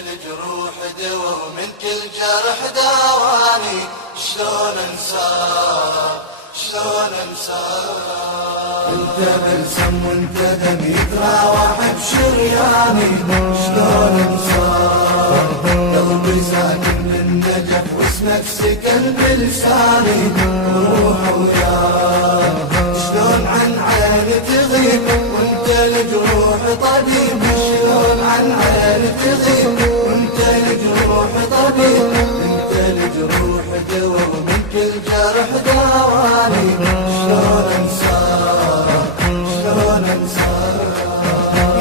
الجروح دوا ومن كل جرح داواني. شلون انساك شلون انساك؟ انت بلسم وانت دم يتراوح بشرياني. شلون انساك؟ قلبي ساكن بالنجف واسمك سكن بلساني. روح وياك شلون عن عيني تغيب وانت الجروح طبيب. شلون عن عيني تغيب وانت الجروح طبيب. انت الجروح دوا ومن كل جرح داواني. شلون انساك شلون انساك؟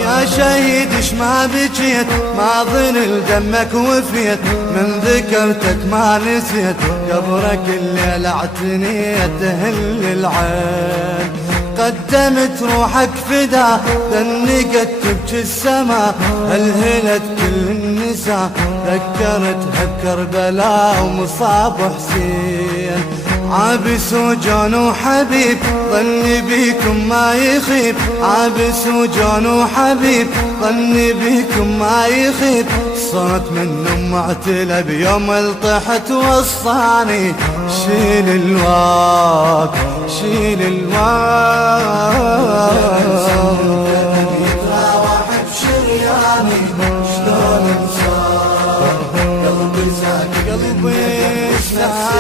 يا شهيد اش ما بجيت ما ظن لدمك وفيت. من ذكرتك ما نسيت قبرك الليل اعتنيت. تهل العين قدمت روحك فدا ذنقت تبكي السما. هلهلت كل النساء ذكرتها بكربلاء ومصاب حسين. عابس وجان وحبيب ظني بيكم ما يخيب. عابس وجان وحبيب ظني بيكم ما يخيب. صوت منهم معتلى بيوم الطحت وصاني. شيل الواق شيل الواق يتراوح بشرياني. شلون انساك؟ قلبي ساكن قلبي ساكن.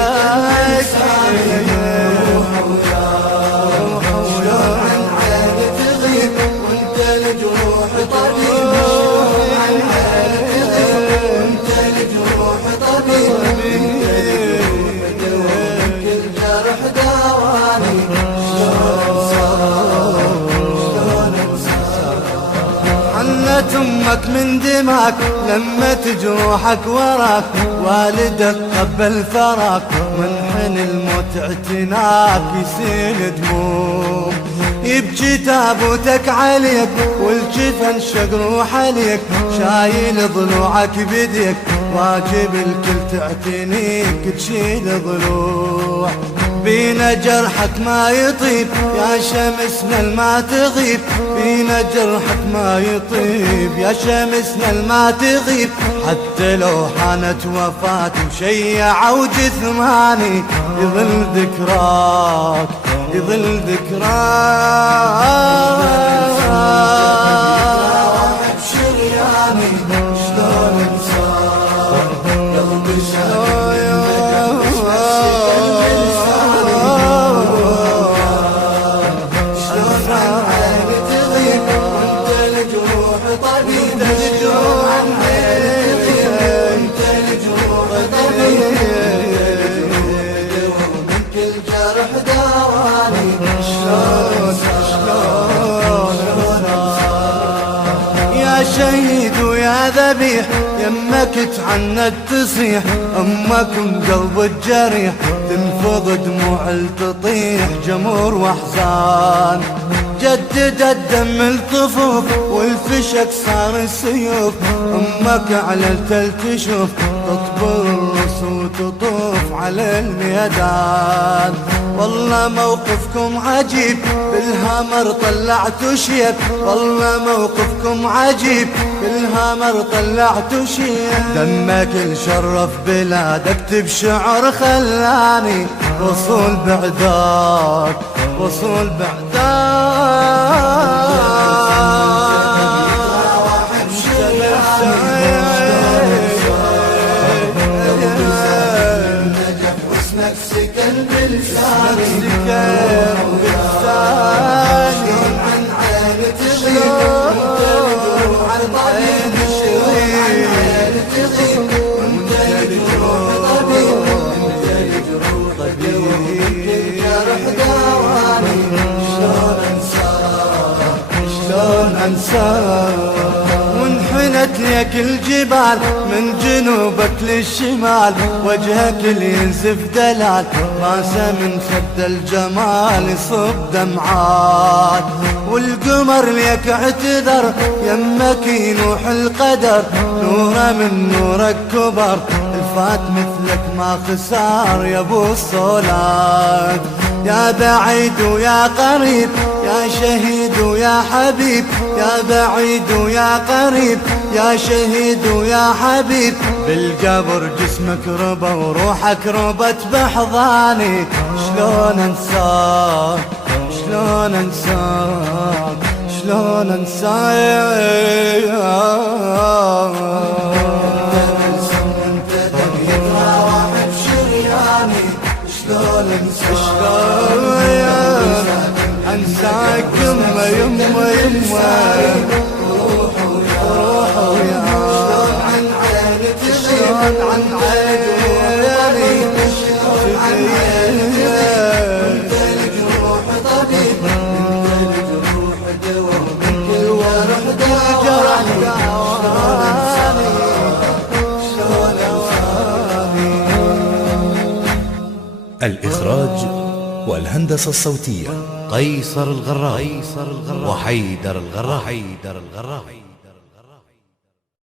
روح وياك شلون عن عيني تغيب وانت الجروح طبيب. شلون عن عيني تغيب وانت الجروح طبيب. انت الجروح دوا من كل جرح داواني. شلون انساك شلون انساك؟ حنت امك من دماك لما تجروحك وراك. والدك قبل فراك منحن الموت اعتناك. يسيل دموم يبكي تابوتك عليك والجفن شقروح عليك. شايل ضلوعك بيديك واجب الكل تعتنيك. تشيل ضلوع بينا جرحك ما يطيب يا شمسنا الما تغيب. بينا جرحك ما يطيب يا شمسنا الما تغيب. حتى لو حانت وفاة مشيعة وجثماني يظل ذكراك يظل ذكراك. بشرياني شلون انساك؟ قلبي شايل شهيد ويا ذبيح. يمك تعنت تصيح امك بقلب الجريح. تنفض دموع تطيح جمور واحزان. جددت دم الطفوف والفشك صار السيوف. امك على التل تشوف تطبر الرس وتطوف على الميدان. والله موقفكم عجيب بالهامر طلعتوا شيب. والله موقفكم عجيب بالهامر طلعتوا شيب. دمك الشرف بلادك اكتب شعر خلاني. وصول بعدك وصول بعدك. سكن بلساني. شلون عن عيني تغيب وانت الجروح طبيب. شلون عن عيني تغيب وانت الجروح طبيب. انت الجروح دوا ومن كل جرح داواني. شلون انساك شلون انساك؟ وانحنت ليك الجبال من جنوبك للشمال. وجهك اللي ينزف دلال راسه من خد الجمال يصب دمعات. والقمر ليك اعتذر يمك ينوح القدر. نوره من نورك كبر الفات مثلك ما خسار يا ابو الصولات. يا بعيد ويا قريب، يا شهيد ويا حبيب، يا بعيد ويا قريب، يا شهيد ويا حبيب. بالقبر جسمك ربى وروحك ربت بحضاني، شلون انساك شلون انساك شلون انساك. انساك يما يما يما، روح ويا عن عيني تغيب، عن عيني انت لك روح طبيب، انت لك روح دواء، كل روح دواء. الإخراج والهندسة الصوتية قيصر الغراء وحيدر الغراء.